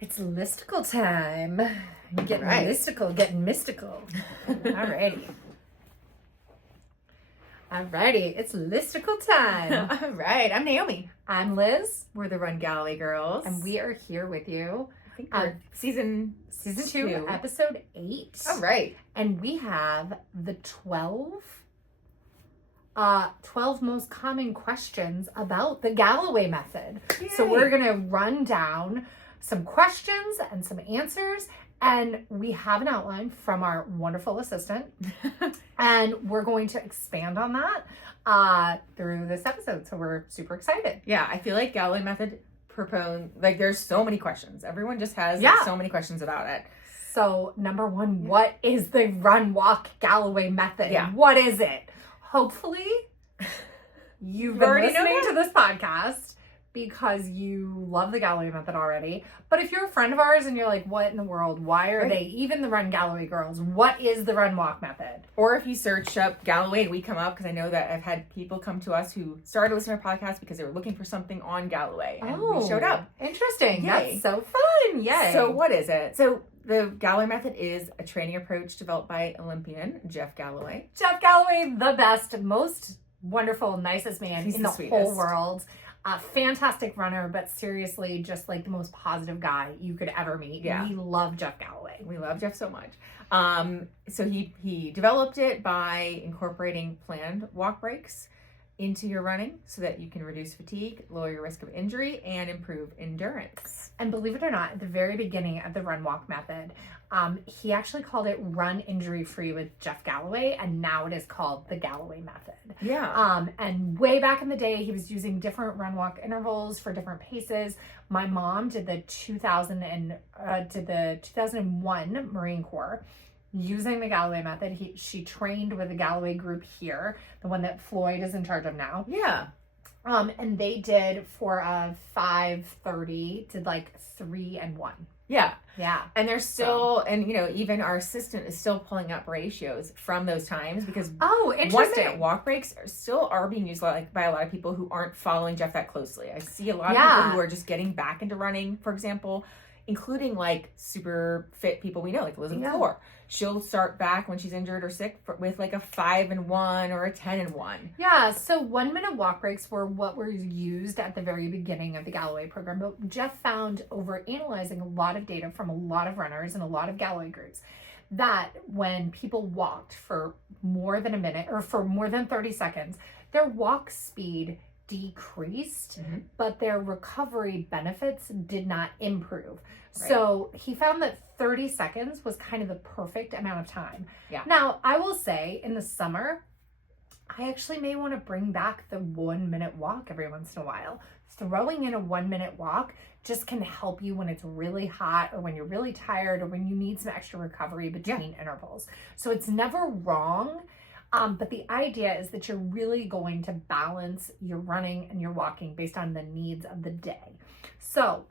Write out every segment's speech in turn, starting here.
It's listicle time. Getting mystical. Alrighty. It's listicle time. All right, I'm Naomi. I'm Liz. We're the Run Galloway girls. And we are here with you. I think we're season 2, episode 8. All right. And we have the 12 most common questions about the Galloway method. Yay. So we're going to run down some questions and some answers, and we have an outline from our wonderful assistant, and we're going to expand on that through this episode. So we're super excited. Yeah, I feel like Galloway method there's so many questions. Everyone just has so many questions about it. So number one, what is the run walk Galloway method? Yeah. What is it? Hopefully you've been already listening to this podcast because you love the Galloway method already. But if you're a friend of ours and you're like, what in the world? Why are they even the Run Galloway girls? What is the run walk method? Or if you search up Galloway and we come up, because I know that I've had people come to us who started listening to our podcast because they were looking for something on Galloway, and we showed up. Interesting. Yay. That's so fun. Yay. So what is it? So the Galloway method is a training approach developed by Olympian Jeff Galloway. Jeff Galloway, the best, most wonderful, nicest man in the whole world. Fantastic runner, but seriously, just like the most positive guy you could ever meet. Yeah. We love Jeff Galloway. We love Jeff so much. So he developed it by incorporating planned walk breaks into your running so that you can reduce fatigue, lower your risk of injury, and improve endurance. And believe it or not, at the very beginning of the run walk method, he actually called it Run Injury Free with Jeff Galloway, and now it is called the Galloway method. Yeah. And way back in the day, he was using different run walk intervals for different paces. My mom did the 2001 Marine Corps using the Galloway method. She trained with the Galloway group here, the one that Floyd is in charge of now. Yeah. And they did for a 5:30, did like 3 and 1. Yeah. Yeah. And they're still, even our assistant is still pulling up ratios from those times because interesting. 1 minute walk breaks are being used by a lot of people who aren't following Jeff that closely. I see a lot of people who are just getting back into running, for example, including like super fit people we know, like Elizabeth Thor. She'll start back when she's injured or sick with like a 5 and 1 or a 10 and 1. Yeah, so 1 minute walk breaks were what were used at the very beginning of the Galloway program. But Jeff found, over analyzing a lot of data from a lot of runners and a lot of Galloway groups, that when people walked for more than a minute or for more than 30 seconds, their walk speed decreased, but their recovery benefits did not improve. Right. So he found that 30 seconds was kind of the perfect amount of time. Yeah. Now, I will say in the summer, I actually may want to bring back the 1 minute walk every once in a while. Throwing in a 1 minute walk just can help you when it's really hot or when you're really tired or when you need some extra recovery between intervals. So it's never wrong. But the idea is that you're really going to balance your running and your walking based on the needs of the day. So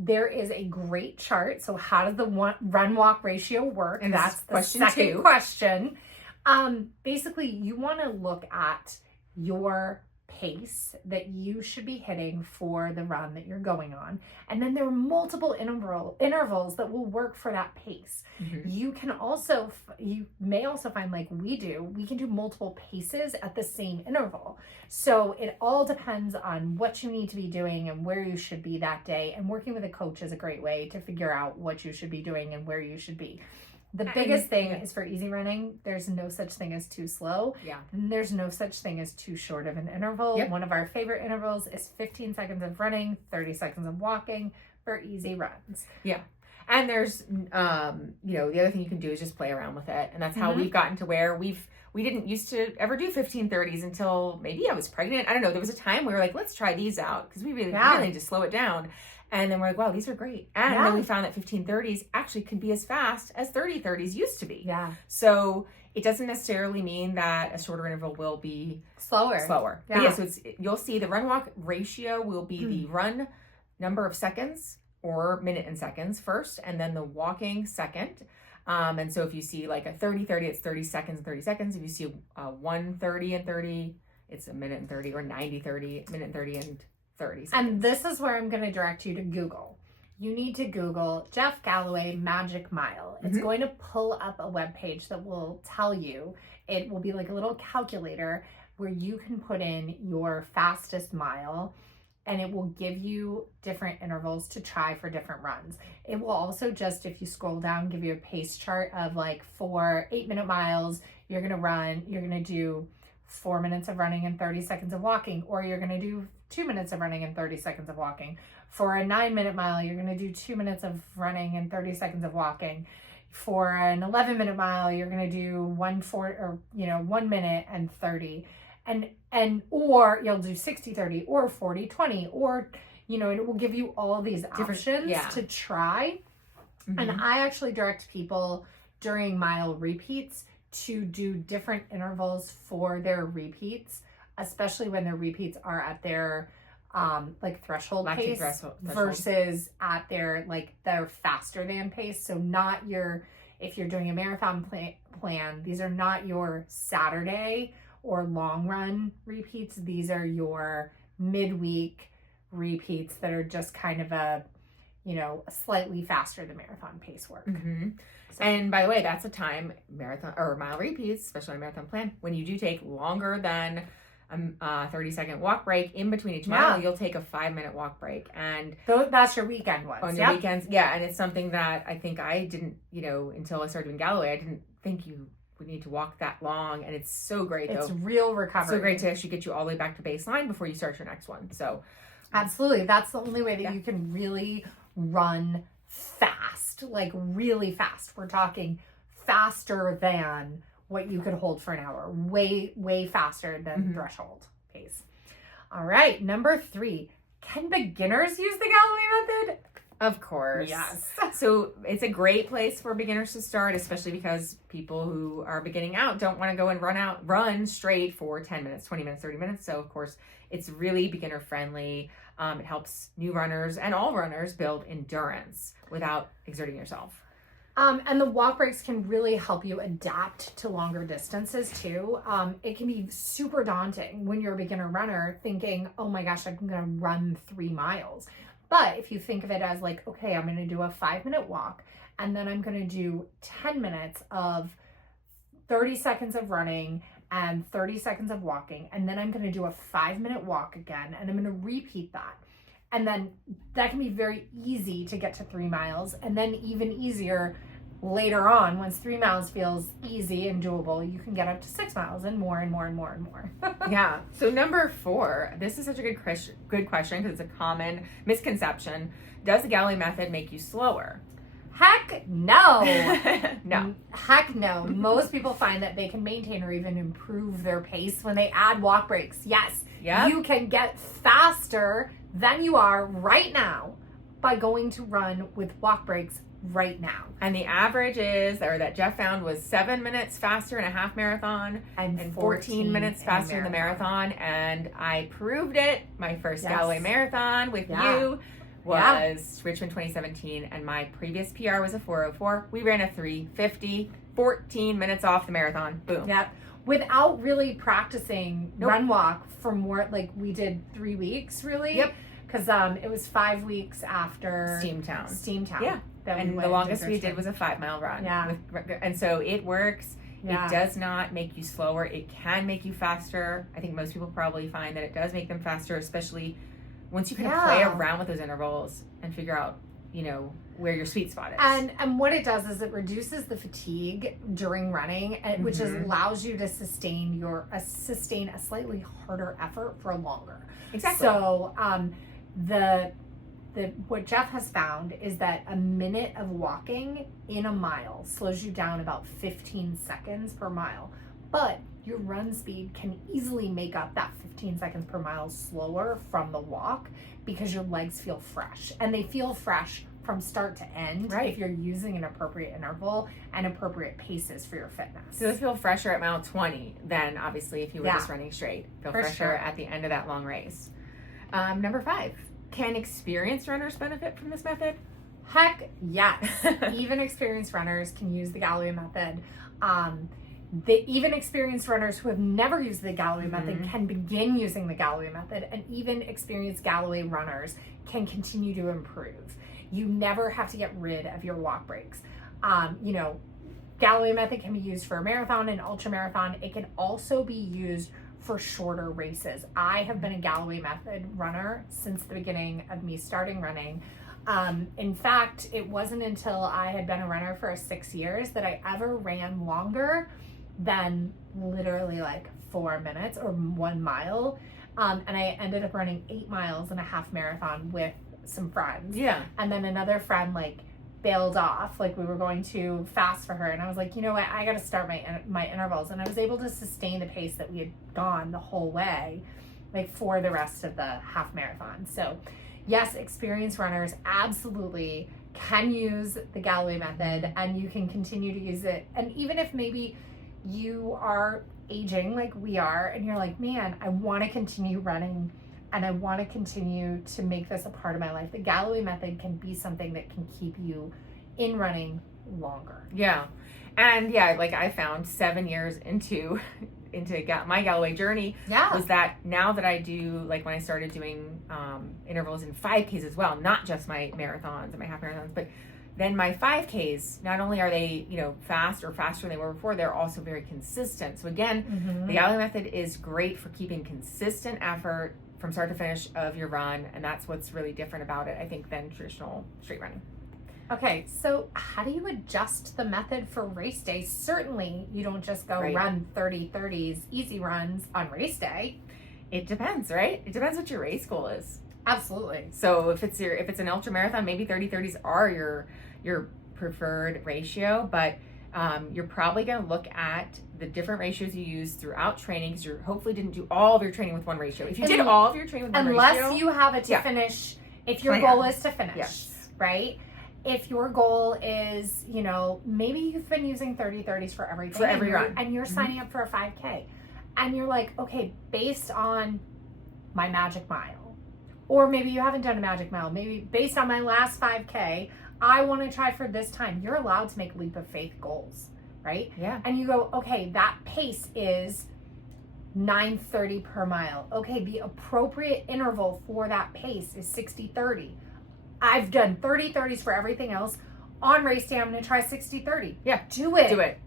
there is a great chart. So how does the run walk ratio work? And that's the question second 2. question. Basically, you want to look at your pace that you should be hitting for the run that you're going on, and then there are multiple intervals that will work for that pace. You may also find, like we can do multiple paces at the same interval. So it all depends on what you need to be doing and where you should be that day, and working with a coach is a great way to figure out what you should be doing and where you should be. The biggest thing is for easy running, there's no such thing as too slow. Yeah. And there's no such thing as too short of an interval. Yep. One of our favorite intervals is 15 seconds of running, 30 seconds of walking for easy runs. Yeah. And there's, the other thing you can do is just play around with it. And that's how we've gotten to where we didn't used to ever do 15:30s until maybe I was pregnant. I don't know. There was a time we were like, let's try these out because we really need to slow it down. And then we're like, wow, these are great. And then we found that 15:30s actually can be as fast as 30:30s used to be. Yeah. So it doesn't necessarily mean that a shorter interval will be slower. Yeah. But so you'll see the run walk ratio will be the run number of seconds or minute and seconds first, and then the walking second. And so if you see like a 30-30, it's 30 seconds and 30 seconds. If you see a 1:30 and 30, it's a minute and 30, or 90-30, minute and 30 and 30 seconds. And this is where I'm going to direct you to Google. you need to Google Jeff Galloway Magic Mile. It's going to pull up a web page that will tell you, it will be like a little calculator where you can put in your fastest mile, and it will give you different intervals to try for different runs. It will also just, if you scroll down, give you a pace chart of like for 8-minute miles, you're gonna do 4 minutes of running and 30 seconds of walking, or you're gonna do 2 minutes of running and 30 seconds of walking. For a 9-minute mile, you're gonna do 2 minutes of running and 30 seconds of walking. For an 11-minute mile, you're gonna do 1 minute and 30. Or you'll do 60-30 or 40-20, or it will give you all these options to try. And I actually direct people during mile repeats to do different intervals for their repeats, especially when their repeats are at their like threshold pace versus at their faster than pace. So if you're doing a marathon plan, these are not your Saturday or long run repeats. These are your midweek repeats that are just kind of a slightly faster than marathon pace work. So, and by the way, that's a time marathon or mile repeats, especially on a marathon plan, when you do take longer than a 30-second walk break in between each mile, you'll take a 5-minute walk break. And that's your weekend ones. On your weekends. Yeah. And it's something that I think I didn't, until I started doing Galloway, I didn't think you would need to walk that long. And it's so great, though. It's real recovery. So great to actually get you all the way back to baseline before you start your next one. So absolutely. That's the only way that you can really run fast, like really fast. We're talking faster than what you could hold for an hour, way faster than threshold pace. All right, number 3, can beginners use the Galloway method? Of course. Yes. So it's a great place for beginners to start, especially because people who are beginning out don't want to go and run straight for 10 minutes, 20 minutes, 30 minutes. So of course it's really beginner friendly. It helps new runners and all runners build endurance without exerting yourself. And the walk breaks can really help you adapt to longer distances too. It can be super daunting when you're a beginner runner thinking, oh my gosh, I'm going to run 3 miles. But if you think of it as like, okay, I'm going to do a 5-minute walk, and then I'm going to do 10 minutes of 30 seconds of running and 30 seconds of walking. And then I'm going to do a 5-minute walk again, and I'm going to repeat that. And then that can be very easy to get to 3 miles. And then even easier later on, once 3 miles feels easy and doable, you can get up to 6 miles and more and more and more and more. Yeah. So number 4, this is such a good question because it's a common misconception. Does the Galloway method make you slower? Heck no. No. Heck no. Most people find that they can maintain or even improve their pace when they add walk breaks. Yes. Yep. You can get faster than you are right now by going to run with walk breaks right now. And the average that Jeff found was 7 minutes faster in a half marathon and 14 minutes faster in the marathon. And I proved it. My first Galloway marathon with you was Richmond 2017, and my previous PR was a 4:04. We ran a 3:50, 14 minutes off the marathon. Boom. Yep. Without really practicing run walk for more, like we did 3 weeks really. Yep. Because it was 5 weeks after Steamtown. Yeah. And the longest we did was a 5-mile run. Yeah. And so it works. Yeah. It does not make you slower. It can make you faster. I think most people probably find that it does make them faster, especially once you can play around with those intervals and figure out, where your sweet spot is. And what it does is it reduces the fatigue during running, which allows you to sustain a slightly harder effort for longer. Exactly. So what Jeff has found is that a minute of walking in a mile slows you down about 15 seconds per mile. But your run speed can easily make up that 15 seconds per mile slower from the walk because your legs feel fresh. And they feel fresh from start to end if you're using an appropriate interval and appropriate paces for your fitness. So they feel fresher at mile 20 than obviously if you were just running straight. Feel fresher at the end of that long race. Number 5. Can experienced runners benefit from this method? Heck yes. Even experienced runners can use the Galloway method. Even experienced runners who have never used the Galloway method can begin using the Galloway method, and even experienced Galloway runners can continue to improve. You never have to get rid of your walk breaks. You know, Galloway method can be used for a marathon and ultra marathon. It can also be used for shorter races. I have been a Galloway method runner since the beginning of me starting running. In fact, it wasn't until I had been a runner for 6 years that I ever ran longer than literally like 4 minutes or 1 mile. And I ended up running 8 miles in a half marathon with some friends. Yeah. And then another friend like bailed off, like we were going too fast for her, and I was like, you know what, I got to start my intervals. And I was able to sustain the pace that we had gone the whole way, like for the rest of the half marathon. So yes, experienced runners absolutely can use the Galloway method, and you can continue to use it. And even if maybe you are aging like we are and you're like, man, I want to continue running and I want to continue to make this a part of my life, the Galloway method can be something that can keep you in running longer. Yeah. And yeah, like I found 7 years into my Galloway journey was that now that I do, like when I started doing intervals in 5Ks as well, not just my marathons and my half marathons, but then my 5Ks, not only are they, you know, fast or faster than they were before, they're also very consistent. So again, the Galloway method is great for keeping consistent effort from start to finish of your run, and that's what's really different about it, I think, than traditional street running. Okay, so how do you adjust the method for race day? Certainly, you don't just go run 30-30s easy runs on race day. It depends, right? It depends what your race goal is. Absolutely. So if it's an ultra marathon, maybe 30-30s are your preferred ratio, but you're probably going to look at the different ratios you use throughout training, because you hopefully didn't do all of your training with one ratio. If you did all of your training with one ratio, unless you have it to finish, if your goal is to finish, right? If your goal is, you know, maybe you've been using 30-30s for everything, for every run, and you're signing up for a 5K, and you're like, okay, based on my magic mile, or maybe you haven't done a magic mile, maybe based on my last 5K, I want to try for this time. You're allowed to make leap of faith goals, right? Yeah. And you go, okay, that pace is 9:30 per mile. Okay, the appropriate interval for that pace is 60-30. I've done 30-30s for everything else. On race day, I'm going to try 60-30. Yeah. Do it. Do it.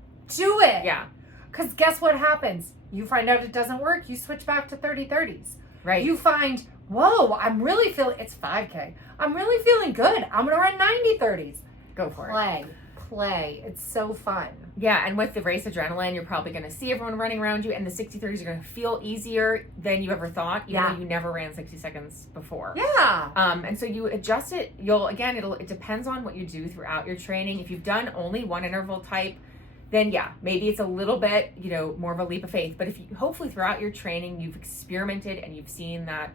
Yeah. Because guess what happens? You find out it doesn't work. You switch back to 30-30s. Right. You find, whoa, I'm really feeling, it's 5K. I'm really feeling good. I'm going to run 90-30s. Go for it. Play. It's so fun. Yeah, and with the race adrenaline, you're probably going to see everyone running around you, and the 60-30s are going to feel easier than you ever thought, even though you never ran 60 seconds before. Yeah. And so you adjust it. It depends on what you do throughout your training. If you've done only one interval type, then maybe it's a little bit, you know, more of a leap of faith. But if you, hopefully throughout your training, you've experimented and you've seen that,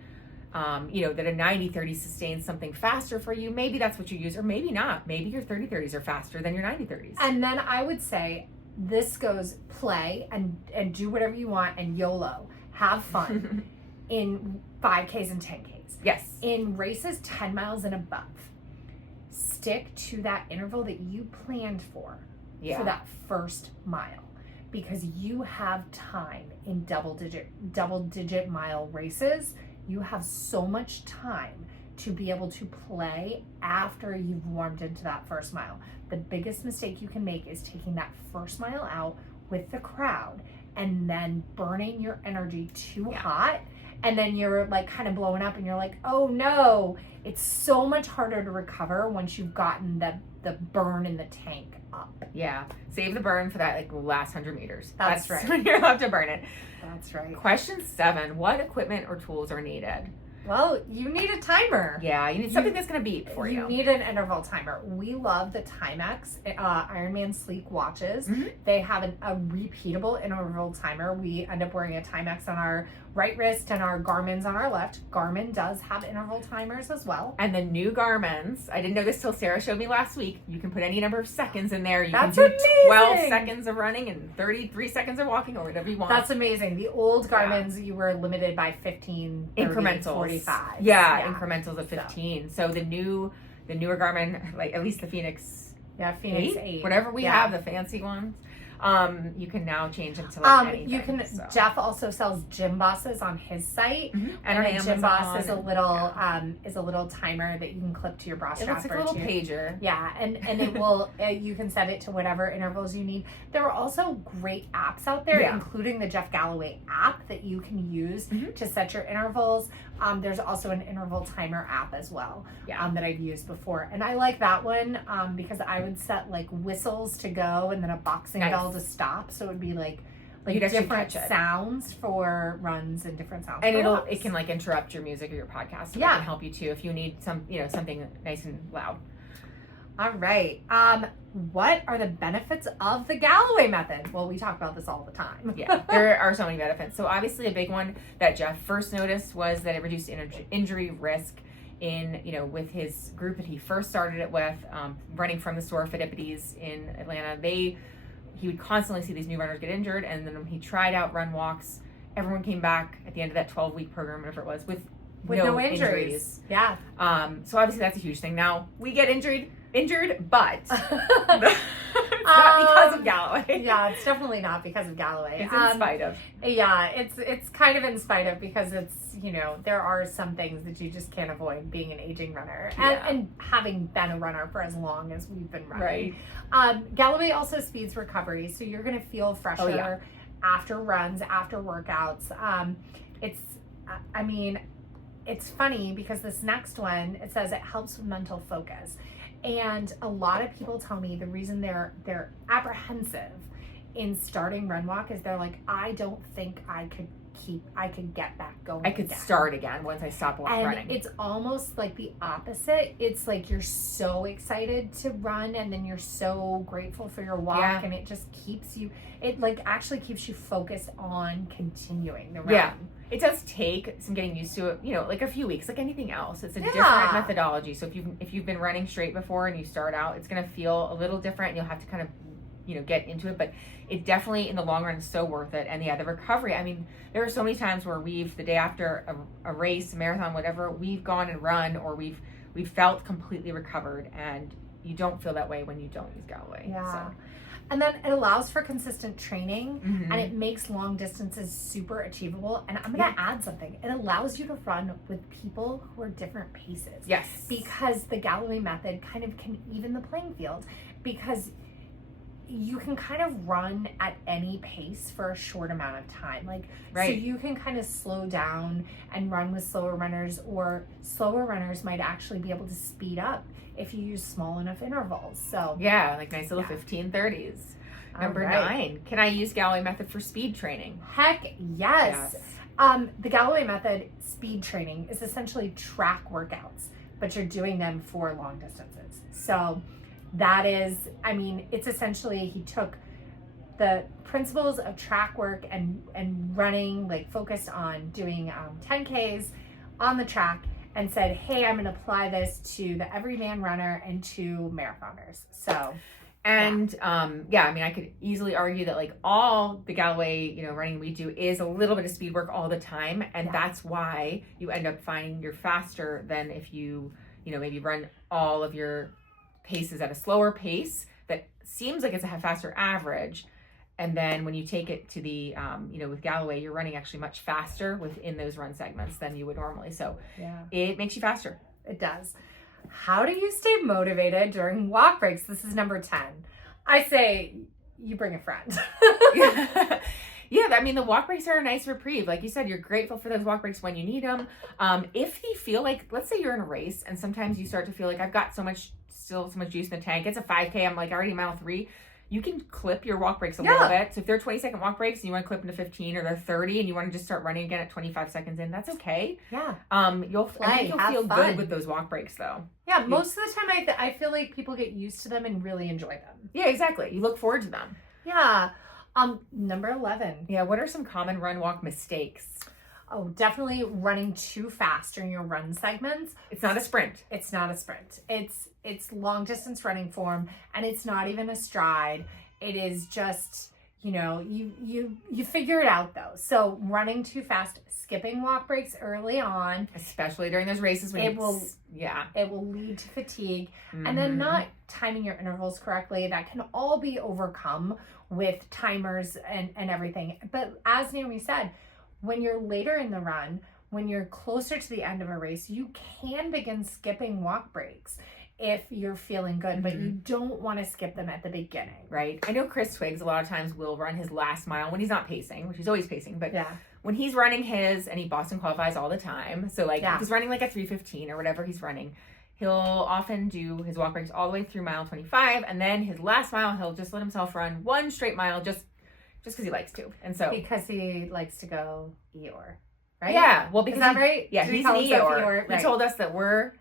you know, that a 90-30 sustains something faster for you, maybe that's what you use, or maybe not. Maybe your 30-30s are faster than your 90-30s. And then I would say this goes play and do whatever you want and YOLO. Have fun in 5Ks and 10Ks. Yes. In races 10 miles and above, stick to that interval that you planned for that first mile, because you have time in double digit mile races. You have so much time to be able to play after you've warmed into that first mile. The biggest mistake you can make is taking that first mile out with the crowd and then burning your energy too hot. And then you're like kind of blowing up and you're like, oh no, it's so much harder to recover once you've gotten the burn in the tank up. Yeah. Save the burn for that like last 100 meters. That's right. When you're allowed to burn it. That's right. Question 7, what equipment or tools are needed? Well, you need a timer. Yeah, you need something that's going to beep for you. You need an interval timer. We love the Timex Ironman Sleek watches. Mm-hmm. They have a repeatable interval timer. We end up wearing a Timex on our right wrist and our Garmin's on our left. Garmin does have interval timers as well. And the new Garmin's, I didn't know this till Sarah showed me last week. You can put any number of seconds in there. You That's can do amazing. 12 seconds of running and 33 seconds of walking, or whatever you want. That's amazing. The old Garmin's, you were limited by 15, 30, incrementals. 45. Yeah, incrementals of 15. So the newer Garmin, like at least the Phoenix, Phoenix 8. whatever we have, the fancy ones, You can now change them to like anything. You can. So. Jeff also sells gym bosses on his site, and a gym boss is a little timer that you can clip to your bra strap. It looks like a little pager. Yeah, and it will. You can set it to whatever intervals you need. There are also great apps out there, including the Jeff Galloway app that you can use to set your intervals. There's also an interval timer app as well that I've used before, and I like that one because I would set like whistles to go and then a boxing bell to stop, so it would be like different sounds for runs and different sounds. And it can like interrupt your music or your podcast. So it can help you too if you need something nice and loud. All right. What are the benefits of the Galloway method? Well, we talk about this all the time. Yeah, there are so many benefits. So obviously a big one that Jeff first noticed was that it reduced injury risk in, with his group that he first started it with, running from the store Fitippities in Atlanta. He would constantly see these new runners get injured, and then when he tried out run walks, everyone came back at the end of that 12-week program, whatever it was, with no injuries. Yeah. So obviously that's a huge thing. Now we get injured, but it's not because of Galloway. Yeah, it's definitely not because of Galloway. It's in spite of. Yeah, it's kind of in spite of, because it's, there are some things that you just can't avoid being an aging runner and having been a runner for as long as we've been running. Right. Galloway also speeds recovery, so you're going to feel fresher after runs, after workouts. It's funny because this next one, it says it helps with mental focus. And a lot of people tell me the reason they're apprehensive in starting Run Walk is they're like, I don't think I could get back going. I could start again once I stop running. And it's almost like the opposite. It's like you're so excited to run, and then you're so grateful for your walk, and it just keeps you, actually keeps you focused on continuing the run. Yeah. It does take some getting used to it, like a few weeks, like anything else. It's a different methodology. So if you've been running straight before and you start out, it's going to feel a little different, and you'll have to kind of get into it, but it definitely in the long run is so worth it. And the recovery, I mean, there are so many times where the day after a race, a marathon, whatever, we've gone and run, or we've felt completely recovered, and you don't feel that way when you don't use Galloway. Yeah. So. And then it allows for consistent training, and it makes long distances super achievable. And I'm going to add something. It allows you to run with people who are different paces. Yes. Because the Galloway method kind of can even the playing field, because you can kind of run at any pace for a short amount of time. So you can kind of slow down and run with slower runners, or slower runners might actually be able to speed up if you use small enough intervals. So like nice little 15-30s. Number 9, can I use Galloway method for speed training? Heck yes. The Galloway method speed training is essentially track workouts, but you're doing them for long distances. So that is, it's essentially, he took the principles of track work and running, focused on doing 10Ks on the track, and said, hey, I'm going to apply this to the everyman runner and to marathoners. So, I could easily argue that all the Galloway, running we do is a little bit of speed work all the time. And that's why you end up finding you're faster than if you, maybe run all of your paces at a slower pace that seems like it's a faster average. And then when you take it to the, with Galloway, you're running actually much faster within those run segments than you would normally. So it makes you faster. It does. How do you stay motivated during walk breaks? This is number 10. I say you bring a friend. Yeah, the walk breaks are a nice reprieve. Like you said, you're grateful for those walk breaks when you need them. If you feel like, let's say you're in a race and sometimes you start to feel like I've got so much juice in the tank. It's a 5K. I'm already mile 3. You can clip your walk breaks a little bit. So if they're 20-second walk breaks and you want to clip into 15, or they're 30 and you want to just start running again at 25 seconds in, that's okay. Yeah. You'll feel good with those walk breaks though. Yeah, most of the time I feel like people get used to them and really enjoy them. Yeah, exactly. You look forward to them. Yeah. Number 11. Yeah, what are some common run walk mistakes? Oh, definitely running too fast during your run segments. It's not a sprint. It's not a sprint. It's long distance running form, and it's not even a stride. It is just, you figure it out though. So running too fast, skipping walk breaks early on, especially during those races when it will lead to fatigue. And then not timing your intervals correctly, that can all be overcome with timers and everything. But as Naomi said, when you're later in the run, when you're closer to the end of a race, you can begin skipping walk breaks if you're feeling good, but you don't want to skip them at the beginning. Right. I know Chris Twiggs a lot of times will run his last mile when he's not pacing, which he's always pacing, but when he's running his, and he Boston qualifies all the time, so like if he's running like a 3:15 or whatever he's running, he'll often do his walk breaks all the way through mile 25, and then his last mile he'll just let himself run one straight mile just because he likes to. And so because he likes to go Eeyore, right? Yeah. Well, because is that right? Yeah, he's an Eeyore. Right. He told us that we're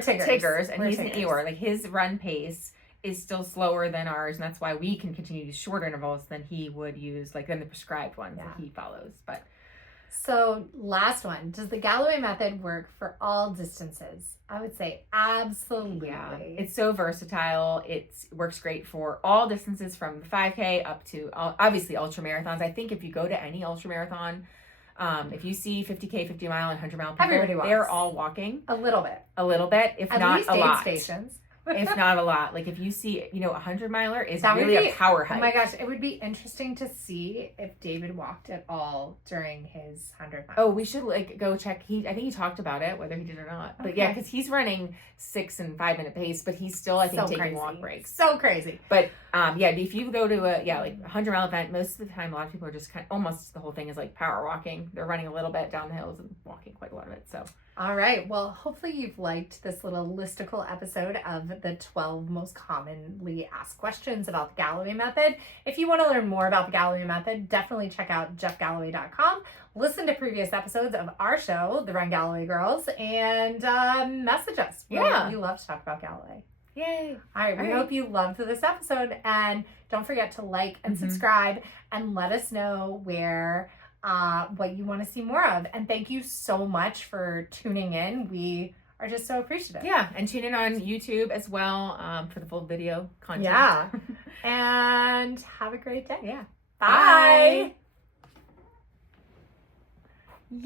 Tiggers, and he's Tiggers. an Eeyore. Like his run pace is still slower than ours, and that's why we can continue to use shorter intervals than he would use, like than the prescribed ones that he follows. But so last one, does the Galloway method work for all distances? I would say absolutely. Yeah, it's so versatile. It works great for all distances from the 5K up to obviously ultra marathons. I think if you go to any ultra marathon, if you see 50K, 50 mile, and 100 mile people, they're all walking a little bit, if at not least a lot. Stations. If not a lot. Like if you see, a 100 miler is really a power hike. Oh my gosh, it would be interesting to see if David walked at all during his 100 miles. Oh, we should go check. I think he talked about it, whether he did or not. But yeah, because he's running 6 and 5 minute pace, but he's still taking walk breaks. So crazy. But if you go to a 100 mile event, most of the time a lot of people are just almost the whole thing is like power walking. They're running a little bit down the hills and walking quite a lot of it. So. All right. Well, hopefully you've liked this little listicle episode of the 12 most commonly asked questions about the Galloway method. If you want to learn more about the Galloway method, definitely check out jeffgalloway.com. Listen to previous episodes of our show, The Run Galloway Girls, and message us. We love to talk about Galloway. Yay. All right. We hope you loved this episode. And don't forget to like and subscribe and let us know what you want to see more of. And thank you so much for tuning in. We are just so appreciative. Yeah, and tune in on YouTube as well for the full video content. Yeah. And have a great day. Yeah. Bye.